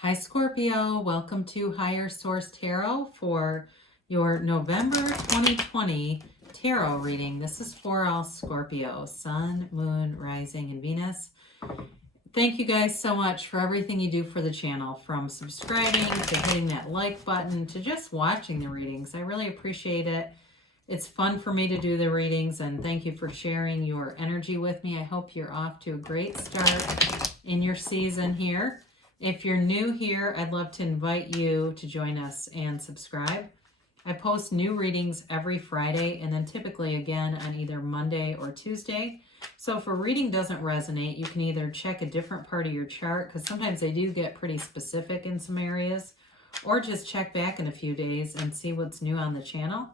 Hi Scorpio, welcome to Higher Source Tarot for your November 2020 tarot reading. This is for all Scorpio, Sun, Moon, Rising, and Venus. Thank you guys so much for everything you do for the channel, from subscribing to hitting that like button to just watching the readings. I really appreciate it. It's fun for me to do the readings, and thank you for sharing your energy with me. I hope you're off to a great start in your season here. If you're new here, I'd love to invite you to join us and subscribe. I post new readings every Friday and then typically again on either Monday or Tuesday. So if a reading doesn't resonate, you can either check a different part of your chart, because sometimes they do get pretty specific in some areas, or just check back in a few days and see what's new on the channel.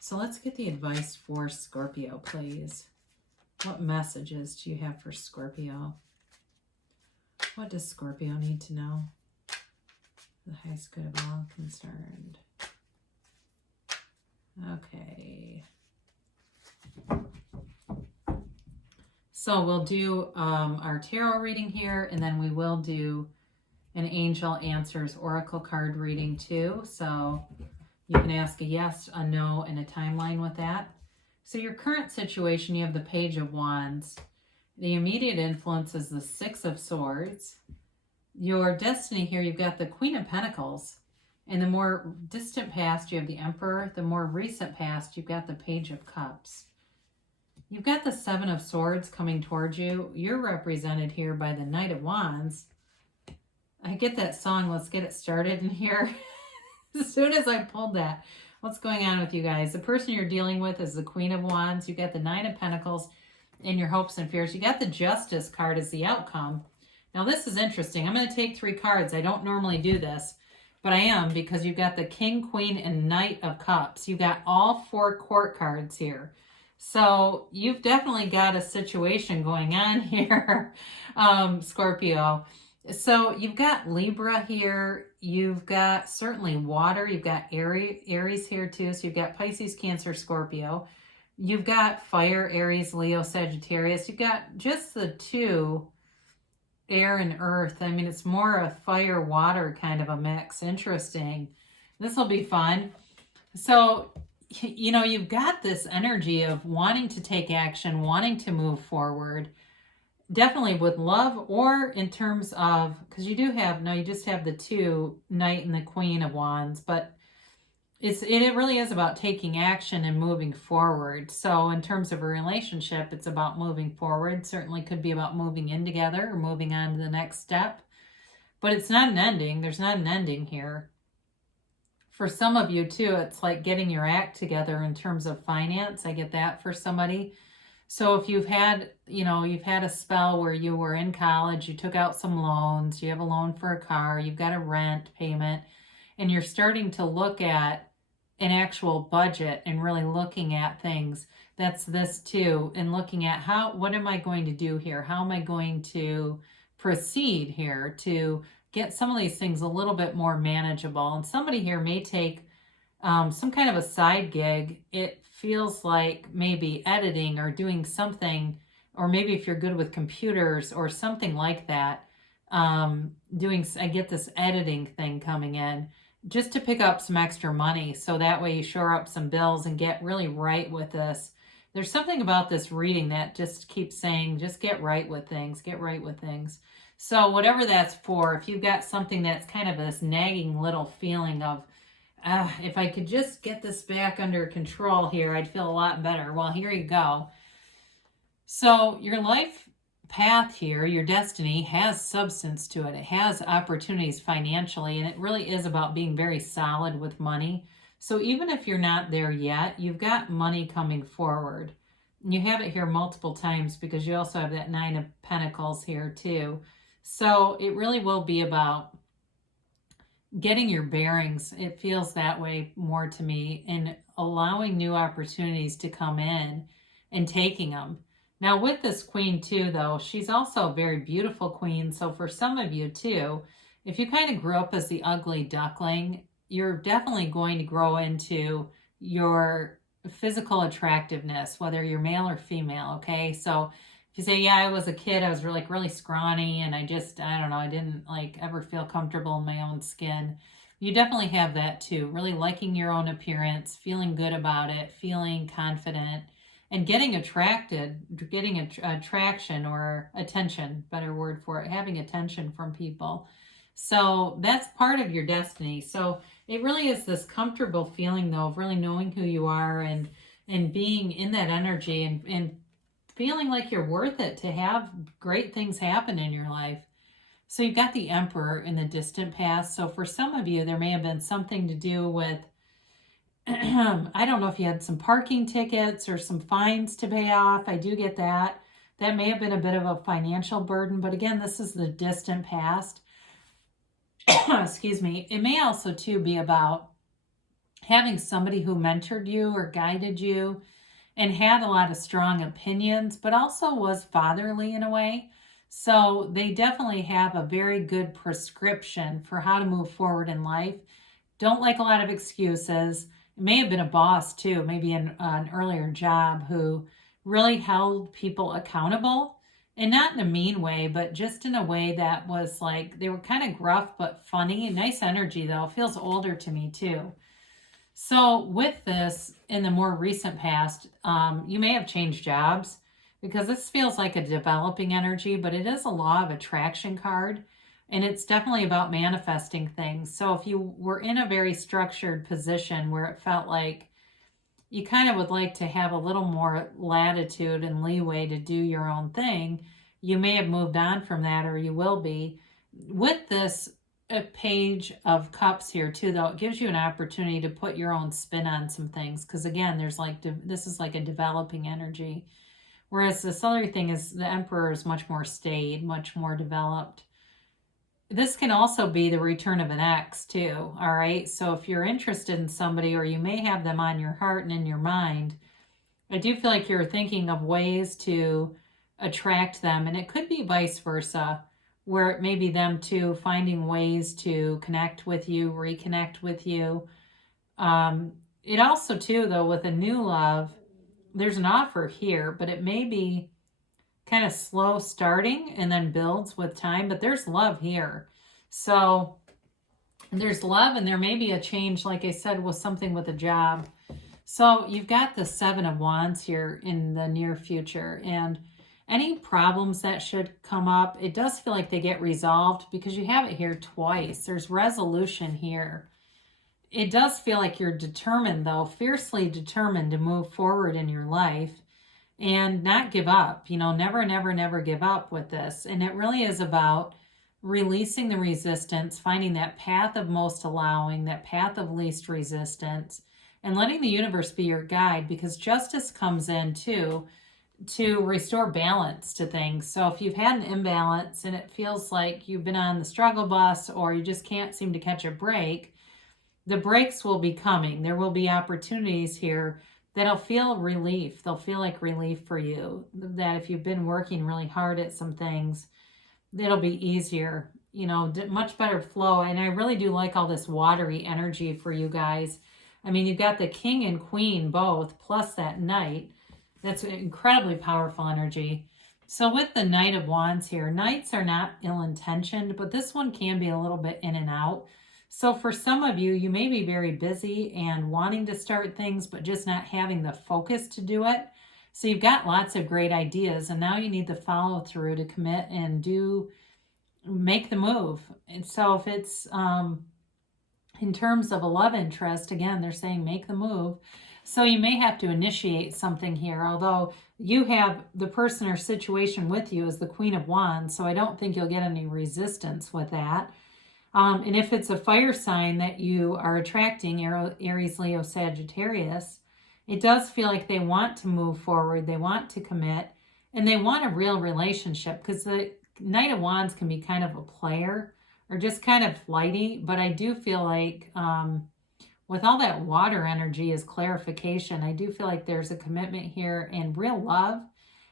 So let's get the advice for Scorpio, please. What messages do you have for Scorpio? What does Scorpio need to know? The highest good of all concerned. Okay. So we'll do our tarot reading here, and then we will do an Angel Answers Oracle card reading too. So you can ask a yes, a no, and a timeline with that. So your current situation, you have the Page of Wands. The immediate influence is the Six of Swords. Your destiny here, you've got the Queen of Pentacles. In the more distant past, you have the Emperor. The more recent past, you've got the Page of Cups. You've got the Seven of Swords coming towards you. You're represented here by the Knight of Wands. I get that song, Let's Get It Started in here. As soon as I pulled that, what's going on with you guys? The person you're dealing with is the Queen of Wands. You've got the Nine of Pentacles in your hopes and fears. You got the Justice card as the outcome. Now this is interesting. I'm going to take 3 cards. I don't normally do this, but I am, because you've got the King, Queen, and Knight of Cups. You've got all 4 court cards here. So you've definitely got a situation going on here, Scorpio. So you've got Libra here. You've got certainly water. You've got Aries here too. So you've got Pisces, Cancer, Scorpio. You've got fire, Aries, Leo, Sagittarius. You've got just the 2, air and earth. I mean, it's more a fire, water kind of a mix. Interesting. This will be fun. So, you know, you've got this energy of wanting to take action, wanting to move forward. Definitely with love, or in terms of, because you do have, no, you just have the 2, Knight and the Queen of Wands, but it really is about taking action and moving forward. So in terms of a relationship, it's about moving forward. Certainly could be about moving in together or moving on to the next step. But it's not an ending. There's not an ending here. For some of you too, it's like getting your act together in terms of finance. I get that for somebody. So if you've had, you've had a spell where you were in college, you took out some loans, you have a loan for a car, you've got a rent payment, and you're starting to look at an actual budget and really looking at things. That's this too, and looking at what am I going to do here? How am I going to proceed here to get some of these things a little bit more manageable? And somebody here may take some kind of a side gig. It feels like maybe editing or doing something, or maybe if you're good with computers or something like that, I get this editing thing coming in, just to pick up some extra money, so that way you shore up some bills and get really right with this. There's something about this reading that just keeps saying, just get right with things, get right with things. So whatever that's for, if you've got something that's kind of this nagging little feeling of, if I could just get this back under control here, I'd feel a lot better. Well, here you go. So your life path here, your destiny, has substance to it. It has opportunities financially, and it really is about being very solid with money. So even if you're not there yet, you've got money coming forward. You have it here multiple times because you also have that 9 of Pentacles here too. So it really will be about getting your bearings. It feels that way more to me, and allowing new opportunities to come in and taking them. Now with this queen too, though, she's also a very beautiful queen. So for some of you too, if you kind of grew up as the ugly duckling, you're definitely going to grow into your physical attractiveness, whether you're male or female, okay? So If you say, yeah, I was a kid, I was really scrawny, and I don't know, I didn't ever feel comfortable in my own skin. You definitely have that too. Really liking your own appearance, feeling good about it, feeling confident, and getting attraction or attention, better word for it, having attention from people. So that's part of your destiny. So it really is this comfortable feeling, though, of really knowing who you are and being in that energy and feeling like you're worth it to have great things happen in your life. So you've got the Emperor in the distant past. So for some of you, there may have been something to do with, I don't know if you had some parking tickets or some fines to pay off. I do get that. That may have been a bit of a financial burden. But again, this is the distant past. Excuse me. It may also, too, be about having somebody who mentored you or guided you and had a lot of strong opinions, but also was fatherly in a way. So they definitely have a very good prescription for how to move forward in life. Don't like a lot of excuses. It may have been a boss too, maybe an earlier job, who really held people accountable, and not in a mean way, but just in a way that was they were kind of gruff but funny. Nice energy though. Feels older to me too. So with this, in the more recent past, you may have changed jobs, because this feels like a developing energy, but it is a law of attraction card, and it's definitely about manifesting things. So if you were in a very structured position where it felt like you kind of would like to have a little more latitude and leeway to do your own thing, you may have moved on from that, or you will be. With this Page of Cups here too, though, it gives you an opportunity to put your own spin on some things, because again, there's this is like a developing energy, whereas this other thing is the Emperor is much more staid, much more developed. This can also be the return of an ex too, all right? So if you're interested in somebody, or you may have them on your heart and in your mind, I do feel like you're thinking of ways to attract them, and it could be vice versa, where it may be them too finding ways to connect with you, reconnect with you. It also too, though, with a new love, there's an offer here, but it may be kind of slow starting and then builds with time, but there's love here. So there's love, and there may be a change, like I said, with something with a job. So you've got the Seven of Wands here in the near future, and any problems that should come up, it does feel like they get resolved, because you have it here twice. There's resolution here. It does feel like you're determined, though, fiercely determined to move forward in your life and not give up. Never give up with this. And it really is about releasing the resistance, finding that path of most allowing, that path of least resistance, and letting the universe be your guide, because justice comes in too, to restore balance to things. So if you've had an imbalance and it feels like you've been on the struggle bus, or you just can't seem to catch a break, the breaks will be coming. There will be opportunities here that'll feel relief. They'll feel like relief for you. That if you've been working really hard at some things, it'll be easier, much better flow. And I really do like all this watery energy for you guys. I mean, you've got the King and Queen both, plus that Knight. That's an incredibly powerful energy. So with the Knight of Wands here, Knights are not ill-intentioned, but this one can be a little bit in and out. So for some of you, you may be very busy and wanting to start things, but just not having the focus to do it. So you've got lots of great ideas, and now you need the follow through to commit and make the move. And so if it's in terms of a love interest, again, they're saying make the move. So you may have to initiate something here, although you have the person or situation with you as the Queen of Wands, so I don't think you'll get any resistance with that. And if it's a fire sign that you are attracting, Aries, Leo, Sagittarius, it does feel like they want to move forward, they want to commit, and they want a real relationship, because the Knight of Wands can be kind of a player or just kind of flighty, but I do feel like with all that water energy is clarification. I do feel like there's a commitment here and real love,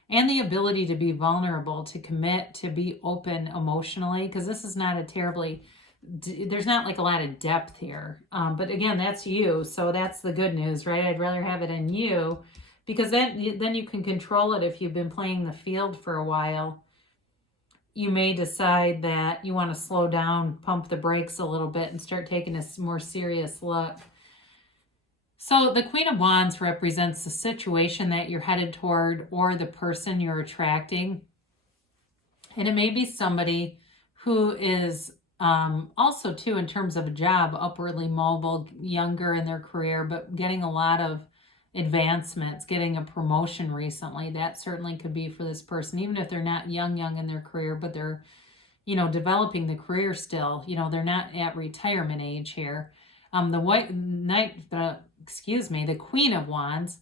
and the ability to be vulnerable, to commit, to be open emotionally, because this is not there's not like a lot of depth here. But again, that's you. So that's the good news, right? I'd rather have it in you because then you can control it. If you've been playing the field for a while, you may decide that you want to slow down, pump the brakes a little bit, and start taking a more serious look. So the Queen of Wands represents the situation that you're headed toward or the person you're attracting. And it may be somebody who is also, too, in terms of a job, upwardly mobile, younger in their career, but getting a lot of advancements, getting a promotion recently. That certainly could be for this person, even if they're not young in their career, but they're, developing the career still. They're not at retirement age here. The Queen of Wands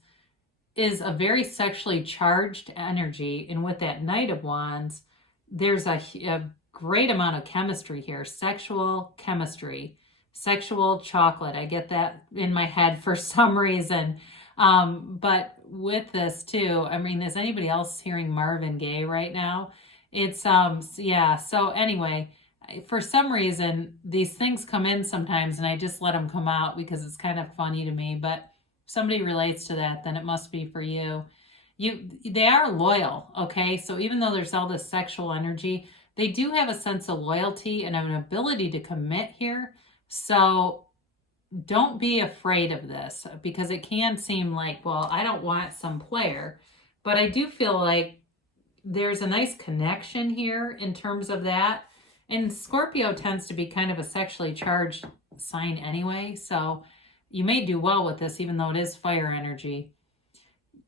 is a very sexually charged energy, and with that Knight of Wands, there's a great amount of chemistry here, sexual chemistry, sexual chocolate. I get that in my head for some reason. But with this too, I mean, is anybody else hearing Marvin Gaye right now? It's, yeah. So anyway, for some reason, these things come in sometimes and I just let them come out because it's kind of funny to me, but if somebody relates to that, then it must be for you. They are loyal, okay? So even though there's all this sexual energy, they do have a sense of loyalty and an ability to commit here. So don't be afraid of this, because it can seem like, well, I don't want some player, but I do feel like there's a nice connection here in terms of that. And Scorpio tends to be kind of a sexually charged sign anyway, so you may do well with this, even though it is fire energy.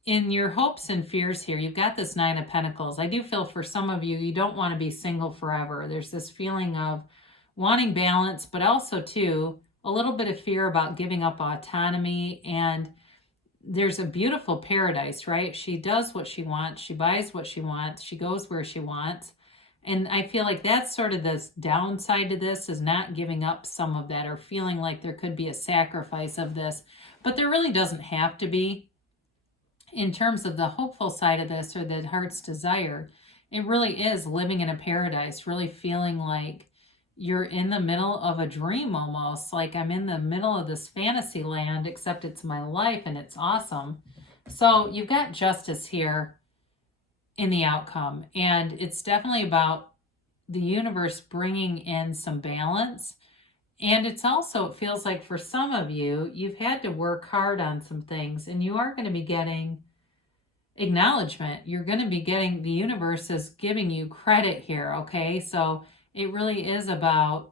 In your hopes and fears here, you've got this Nine of Pentacles. I do feel for some of you, you don't want to be single forever. There's this feeling of wanting balance, but also, too, a little bit of fear about giving up autonomy. And there's a beautiful paradise, right? She does what she wants. She buys what she wants. She goes where she wants. And I feel like that's sort of the downside to this, is not giving up some of that or feeling like there could be a sacrifice of this. But there really doesn't have to be. In terms of the hopeful side of this, or the heart's desire, it really is living in a paradise, really feeling like you're in the middle of a dream almost, like I'm in the middle of this fantasy land, except it's my life and it's awesome. So you've got justice here in the outcome, and it's definitely about the universe bringing in some balance. And it's also, it feels like for some of you, you've had to work hard on some things, and you are going to be getting acknowledgement. You're going to be getting, the universe is giving you credit here, okay? So it really is about,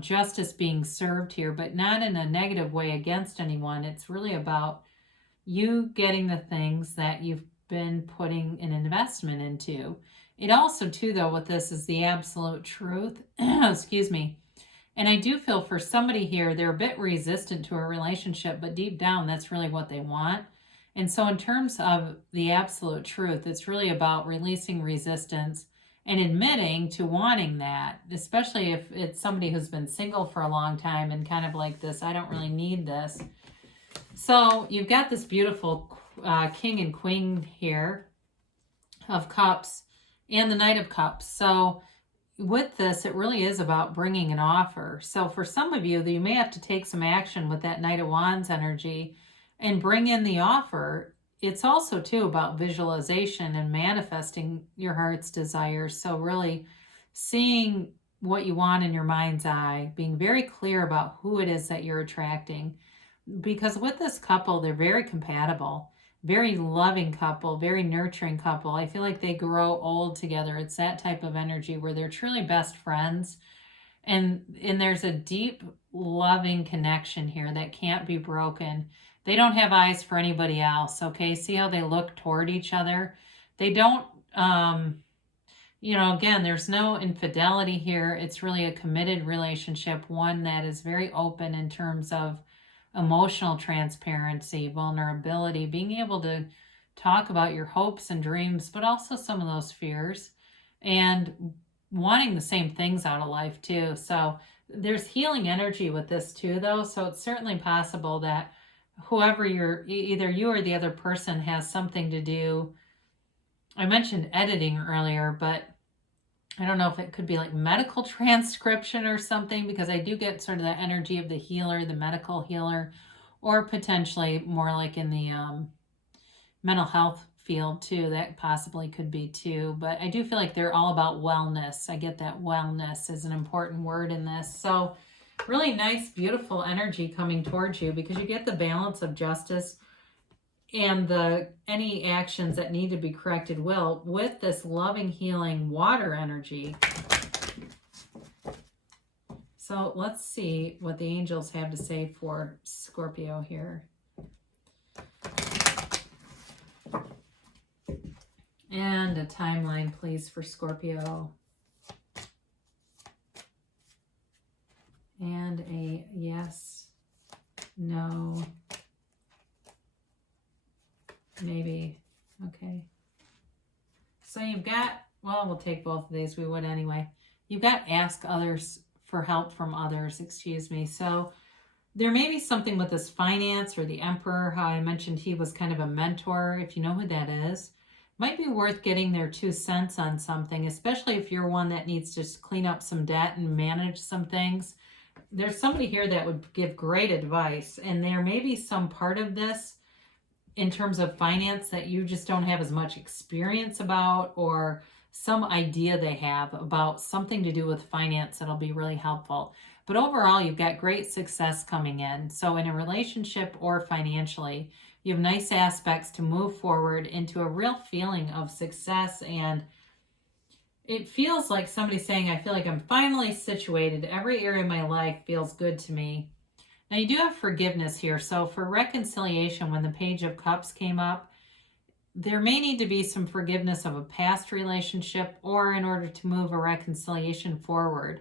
justice being served here, but not in a negative way against anyone. It's really about you getting the things that you've been putting an investment into. It also, too, though, with this is the absolute truth. Excuse me. And I do feel for somebody here, they're a bit resistant to a relationship, but deep down, that's really what they want. And so in terms of the absolute truth, it's really about releasing resistance and admitting to wanting that, especially if it's somebody who's been single for a long time and kind of like this, I don't really need this. So you've got this beautiful King and Queen here of Cups and the Knight of Cups. So with this, it really is about bringing an offer. So for some of you, you may have to take some action with that Knight of Wands energy and bring in the offer. It's also, too, about visualization and manifesting your heart's desires. So really seeing what you want in your mind's eye, being very clear about who it is that you're attracting. Because with this couple, they're very compatible, very loving couple, very nurturing couple. I feel like they grow old together. It's that type of energy where they're truly best friends. And there's a deep, loving connection here that can't be broken. They don't have eyes for anybody else, okay? See how they look toward each other? They don't, again, there's no infidelity here. It's really a committed relationship, one that is very open in terms of emotional transparency, vulnerability, being able to talk about your hopes and dreams, but also some of those fears, and wanting the same things out of life too. So there's healing energy with this too, though. So it's certainly possible that whoever either you or the other person has something to do. I mentioned editing earlier, but I don't know if it could be like medical transcription or something, because I do get sort of the energy of the healer, the medical healer, or potentially more like in the mental health field too. That possibly could be too. But I do feel like they're all about wellness. I get that wellness is an important word in this. So really nice, beautiful energy coming towards you because you get the balance of justice and any actions that need to be corrected will with this loving, healing water energy. So let's see what the angels have to say for Scorpio here. And a timeline, please, for Scorpio. And a yes, no, maybe. Okay. So you've got, well, we'll take both of these. We would anyway. You've got ask others for help from others, excuse me. So there may be something with this finance or the emperor, how I mentioned he was kind of a mentor. If you know who that is, might be worth getting their 2 cents on something, especially if you're one that needs to clean up some debt and manage some things. There's somebody here that would give great advice, and there may be some part of this in terms of finance that you just don't have as much experience about, or some idea they have about something to do with finance that'll be really helpful. But overall, you've got great success coming in. So in a relationship or financially, you have nice aspects to move forward into a real feeling of success. And it feels like somebody's saying, I feel like I'm finally situated. Every area of my life feels good to me. Now you do have forgiveness here. So for reconciliation, when the Page of Cups came up, there may need to be some forgiveness of a past relationship, or in order to move a reconciliation forward,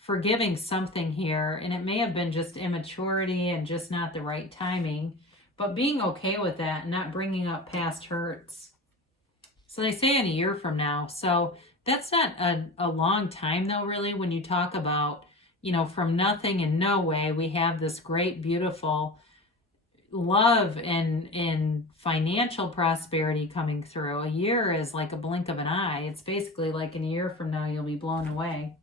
forgiving something here. And it may have been just immaturity and just not the right timing, but being okay with that and not bringing up past hurts. So they say in a year from now. So that's not a long time though, really, when you talk about, you know, from nothing and no way, we have this great, beautiful love and financial prosperity coming through. A year is like a blink of an eye. It's basically like in a year from now, you'll be blown away.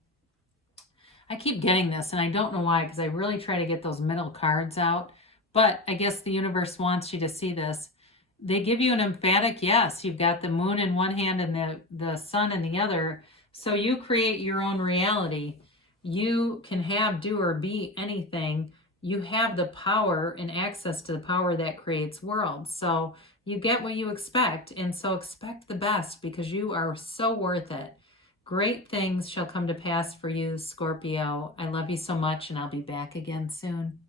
I keep getting this, and I don't know why, because I really try to get those middle cards out. But I guess the universe wants you to see this. They give you an emphatic yes. You've got the moon in one hand and the sun in the other. So you create your own reality. You can have, do, or be anything. You have the power and access to the power that creates worlds. So you get what you expect. And so expect the best, because you are so worth it. Great things shall come to pass for you, Scorpio. I love you so much, and I'll be back again soon.